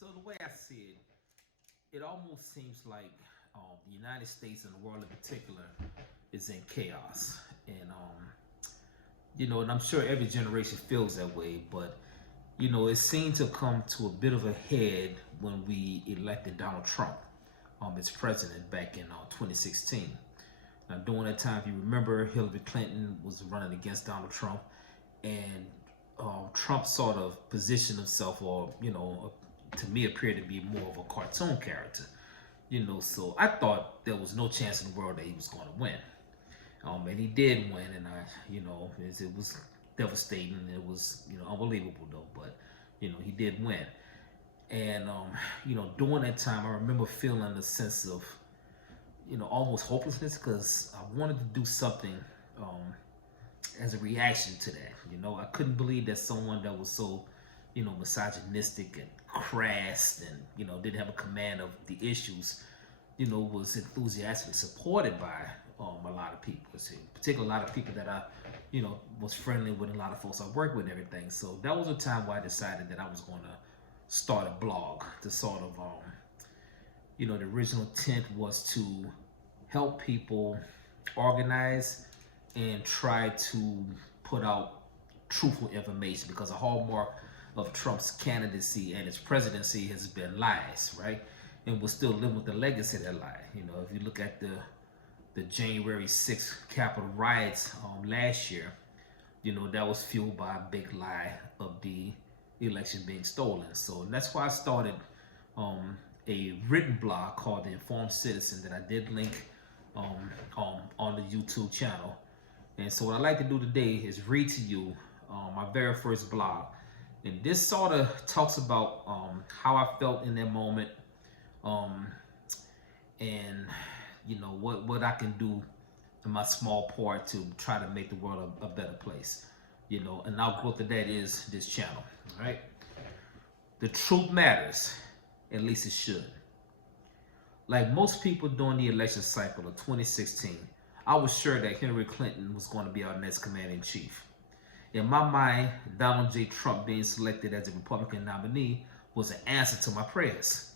So the way I see it, it almost seems like the United States and the world in particular is in chaos, and I'm sure every generation feels that way. But it seemed to come to a bit of a head when we elected Donald Trump as president back in 2016. Now, during that time, if you remember, Hillary Clinton was running against Donald Trump, and Trump sort of positioned himself, or to me, appeared to be more of a cartoon character. So I thought there was no chance in the world that he was going to win. And he did win, and it was devastating. It was, unbelievable though, but he did win. And during that time, I remember feeling a sense of, almost hopelessness because I wanted to do something as a reaction to that. I couldn't believe that someone that was so, misogynistic and crass and, didn't have a command of the issues, was enthusiastically supported by a lot of people. Particularly a lot of people that I, was friendly with, a lot of folks I worked with and everything. So that was a time where I decided that I was going to start a blog to sort of, the original intent was to help people organize and try to put out truthful information, because a hallmark of Trump's candidacy and his presidency has been lies, right? And we're still living with the legacy of that lie. If you look at the January 6th Capitol riots last year, that was fueled by a big lie of the election being stolen. So that's why I started a written blog called The Informed Citizen that I did link on the YouTube channel. And so what I'd like to do today is read to you my very first blog. And this sort of talks about how I felt in that moment, and what I can do in my small part to try to make the world a better place. And our growth of that is this channel. All right. The truth matters, at least it should. Like most people during the election cycle of 2016, I was sure that Hillary Clinton was going to be our next commander in chief. In my mind, Donald J. Trump being selected as a Republican nominee was an answer to my prayers.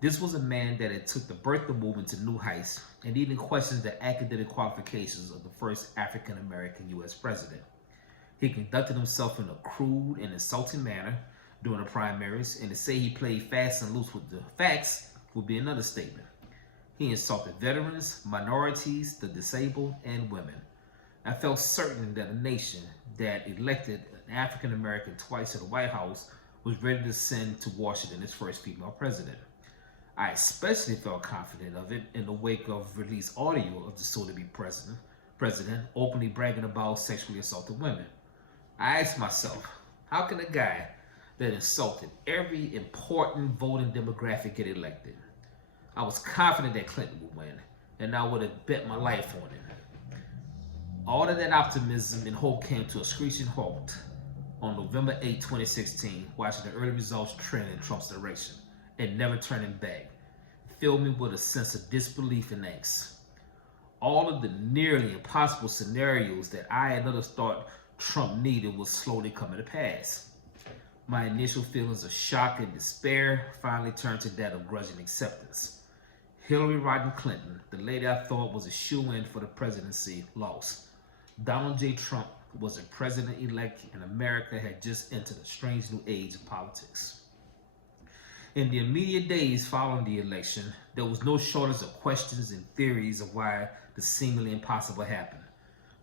This was a man that had took the birther movement to new heights and even questioned the academic qualifications of the first African-American U.S. president. He conducted himself in a crude and insulting manner during the primaries, and to say he played fast and loose with the facts would be another statement. He insulted veterans, minorities, the disabled, and women. I felt certain that a nation that elected an African American twice to the White House was ready to send to Washington its first female president. I especially felt confident of it in the wake of released audio of the soon-to-be president openly bragging about sexually assaulted women. I asked myself, how can a guy that insulted every important voting demographic get elected? I was confident that Clinton would win, and I would have bet my life on him. All of that optimism and hope came to a screeching halt on November 8, 2016, watching the early results trend in Trump's direction and never turning back filled me with a sense of disbelief and angst. All of the nearly impossible scenarios that I and others thought Trump needed was slowly coming to pass. My initial feelings of shock and despair finally turned to that of grudging acceptance. Hillary Rodham Clinton, the lady I thought was a shoo-in for the presidency, lost. Donald J. Trump was a president-elect, and America had just entered a strange new age of politics. In the immediate days following the election, there was no shortage of questions and theories of why the seemingly impossible happened.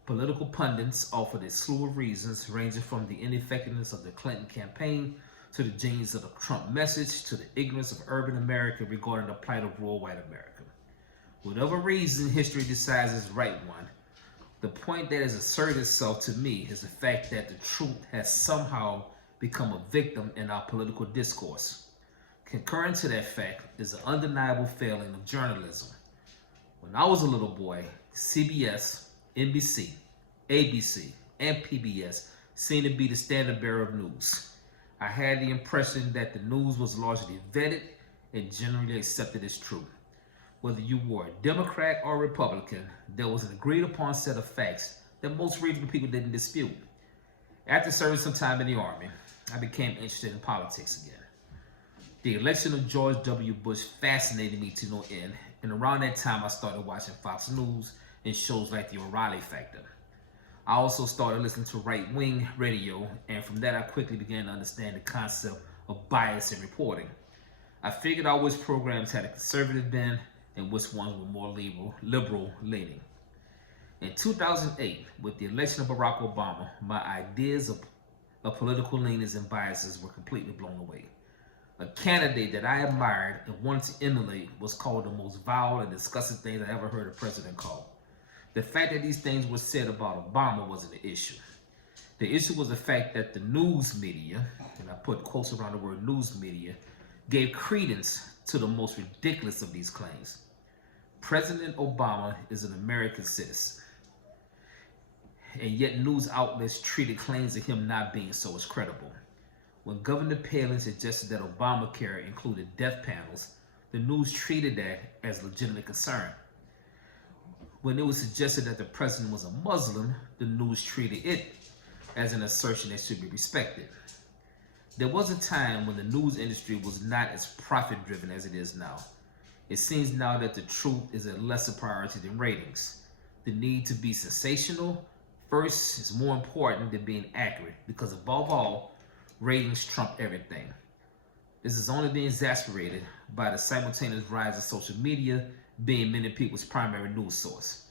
Political pundits offered a slew of reasons, ranging from the ineffectiveness of the Clinton campaign to the genius of the Trump message to the ignorance of urban America regarding the plight of rural white America. Whatever reason history decides is the right one, the point that has asserted itself to me is the fact that the truth has somehow become a victim in our political discourse. Concurrent to that fact is the undeniable failing of journalism. When I was a little boy, CBS, NBC, ABC, and PBS seemed to be the standard bearer of news. I had the impression that the news was largely vetted and generally accepted as true. Whether you were a Democrat or Republican, there was an agreed upon set of facts that most reasonable people didn't dispute. After serving some time in the Army, I became interested in politics again. The election of George W. Bush fascinated me to no end, and around that time I started watching Fox News and shows like The O'Reilly Factor. I also started listening to right-wing radio, and from that I quickly began to understand the concept of bias in reporting. I figured out which programs had a conservative bent and which ones were more liberal leaning. In 2008, with the election of Barack Obama, my ideas of political leanings and biases were completely blown away. A candidate that I admired and wanted to emulate was called the most vile and disgusting things I ever heard a president call. The fact that these things were said about Obama wasn't the issue. The issue was the fact that the news media, and I put quotes around the word news media, gave credence to the most ridiculous of these claims. President Obama is an American citizen, and yet news outlets treated claims of him not being so as credible. When Governor Palin suggested that Obamacare included death panels, the news treated that as a legitimate concern. When it was suggested that the president was a Muslim, the news treated it as an assertion that should be respected. There was a time when the news industry was not as profit-driven as it is now. It seems now that the truth is a lesser priority than ratings. The need to be sensational first is more important than being accurate, because above all, ratings trump everything. This is only being exacerbated by the simultaneous rise of social media being many people's primary news source.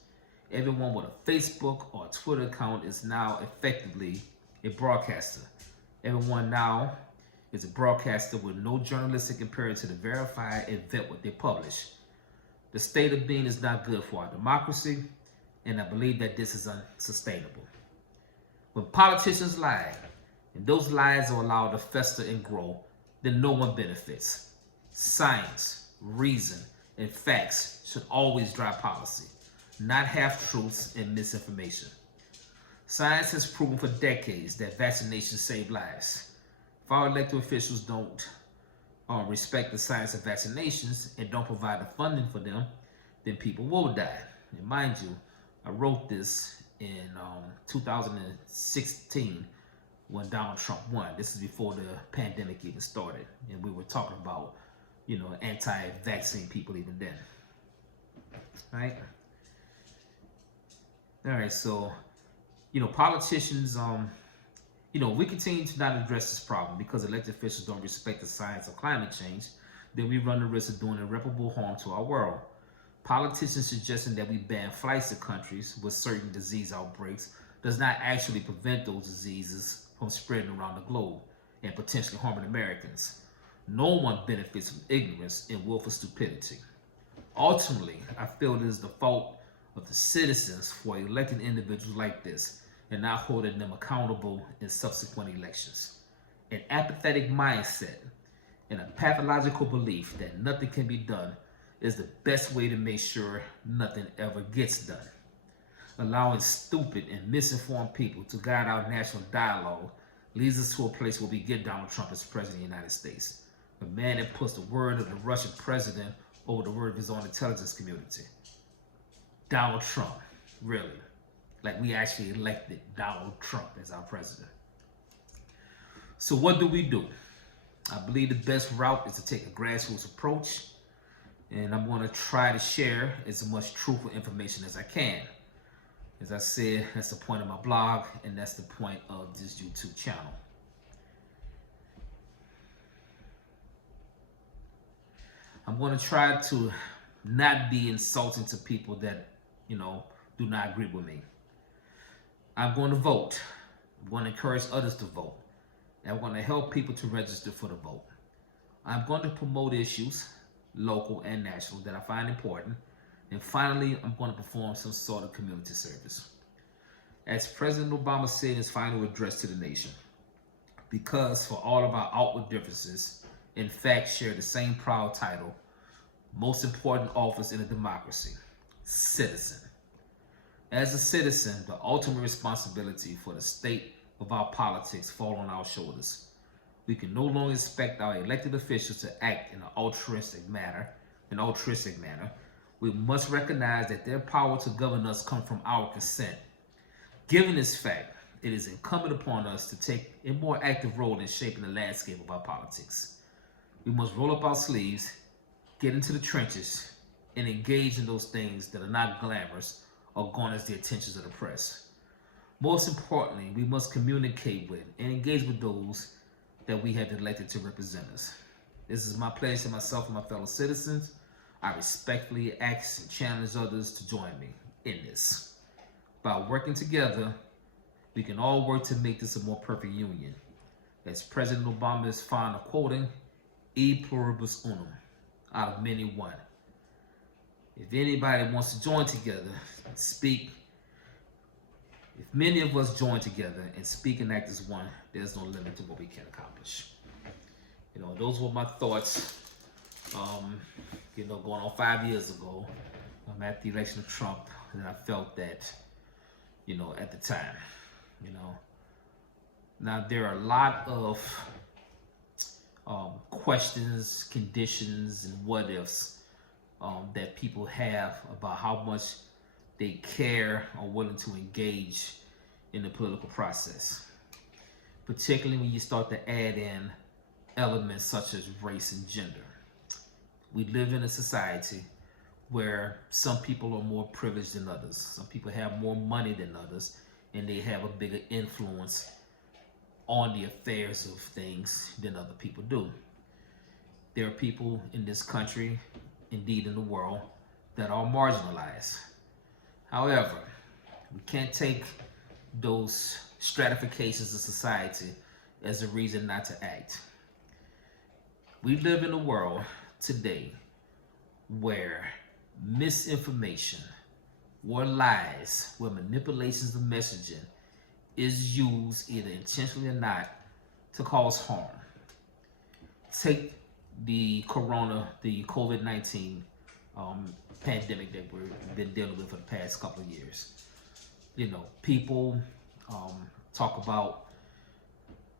Everyone with a Facebook or a Twitter account is now effectively a broadcaster. Everyone now is a broadcaster with no journalistic imperative to verify and vet what they publish. The state of being is not good for our democracy, and I believe that this is unsustainable. When politicians lie, and those lies are allowed to fester and grow, then no one benefits. Science, reason, and facts should always drive policy, not half-truths and misinformation. Science has proven for decades that vaccinations save lives. If our elected officials don't respect the science of vaccinations and don't provide the funding for them, then people will die. And mind you, I wrote this in 2016 when Donald Trump won. This is before the pandemic even started, and we were talking about, anti-vaccine people even then. Right? All right, so, politicians, we continue to not address this problem because elected officials don't respect the science of climate change, then we run the risk of doing irreparable harm to our world. Politicians suggesting that we ban flights to countries with certain disease outbreaks does not actually prevent those diseases from spreading around the globe and potentially harming Americans. No one benefits from ignorance and willful stupidity. Ultimately, I feel it is the fault of the citizens for electing individuals like this and not holding them accountable in subsequent elections. An apathetic mindset and a pathological belief that nothing can be done is the best way to make sure nothing ever gets done. Allowing stupid and misinformed people to guide our national dialogue leads us to a place where we get Donald Trump as president of the United States. A man that puts the word of the Russian president over the word of his own intelligence community. Donald Trump, really. Like we actually elected Donald Trump as our president. So what do we do? I believe the best route is to take a grassroots approach, and I'm going to try to share as much truthful information as I can. As I said, that's the point of my blog, and that's the point of this YouTube channel. I'm going to try to not be insulting to people that, do not agree with me. I'm going to vote. I'm going to encourage others to vote. And I'm going to help people to register for the vote. I'm going to promote issues, local and national, that I find important. And finally, I'm going to perform some sort of community service. As President Obama said in his final address to the nation, because for all of our outward differences, in fact, share the same proud title, most important office in a democracy, citizen. As a citizen, the ultimate responsibility for the state of our politics fall on our shoulders. We can no longer expect our elected officials to act in an altruistic manner. We must recognize that their power to govern us comes from our consent. Given this fact, it is incumbent upon us to take a more active role in shaping the landscape of our politics. We must roll up our sleeves, get into the trenches, and engage in those things that are not glamorous or garnish the attentions of the press. Most importantly, we must communicate with and engage with those that we have elected to represent us. This is my pledge to myself and my fellow citizens. I respectfully ask and challenge others to join me in this. By working together, we can all work to make this a more perfect union. As President Obama is fond of quoting, e pluribus unum, out of many one. If anybody wants to join together and speak, if many of us join together and speak and act as one, there's no limit to what we can accomplish. You know, those were my thoughts, going on 5 years ago at the election of Trump, and I felt that, at the time, Now, there are a lot of questions, conditions, and what ifs that people have about how much they care or willing to engage in the political process, particularly when you start to add in elements such as race and gender. We live in a society where some people are more privileged than others. Some people have more money than others, and they have a bigger influence on the affairs of things than other people do. There are people in this country, indeed in the world, that are marginalized. However, we can't take those stratifications of society as a reason not to act. We live in a world today where misinformation, where lies, where manipulations of messaging is used, either intentionally or not, to cause harm. Take the COVID-19 pandemic that we've been dealing with for the past couple of years. People talk about,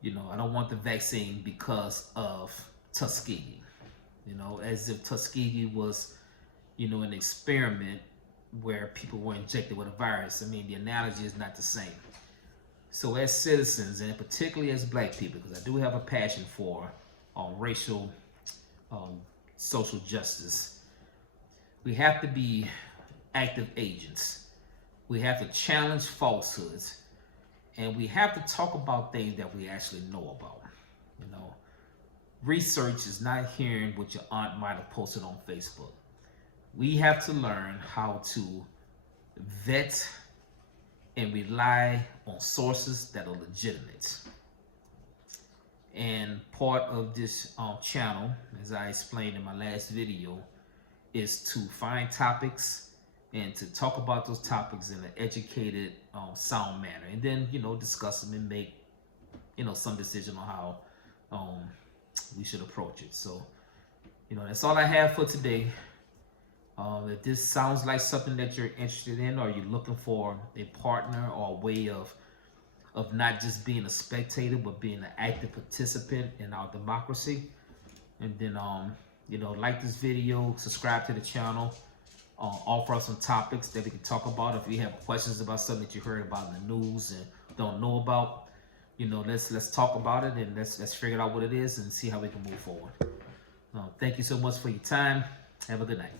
I don't want the vaccine because of Tuskegee. As if Tuskegee was, an experiment where people were injected with a virus. I mean, the analogy is not the same. So as citizens, and particularly as Black people, because I do have a passion for racial social justice, we have to be active agents. We have to challenge falsehoods, and we have to talk about things that we actually know about. Research is not hearing what your aunt might have posted on Facebook. We have to learn how to vet and rely on sources that are legitimate. And part of this channel, as I explained in my last video, is to find topics and to talk about those topics in an educated, sound manner, and then discuss them and make some decision on how we should approach it. So that's all I have for today. If this sounds like something that you're interested in, or you're looking for a partner or a way of not just being a spectator but being an active participant in our democracy, and then like this video, subscribe to the channel, offer us some topics that we can talk about. If you have questions about something that you heard about in the news and don't know about, let's talk about it, and let's figure out what it is and see how we can move forward. Thank you so much for your time. Have a good night.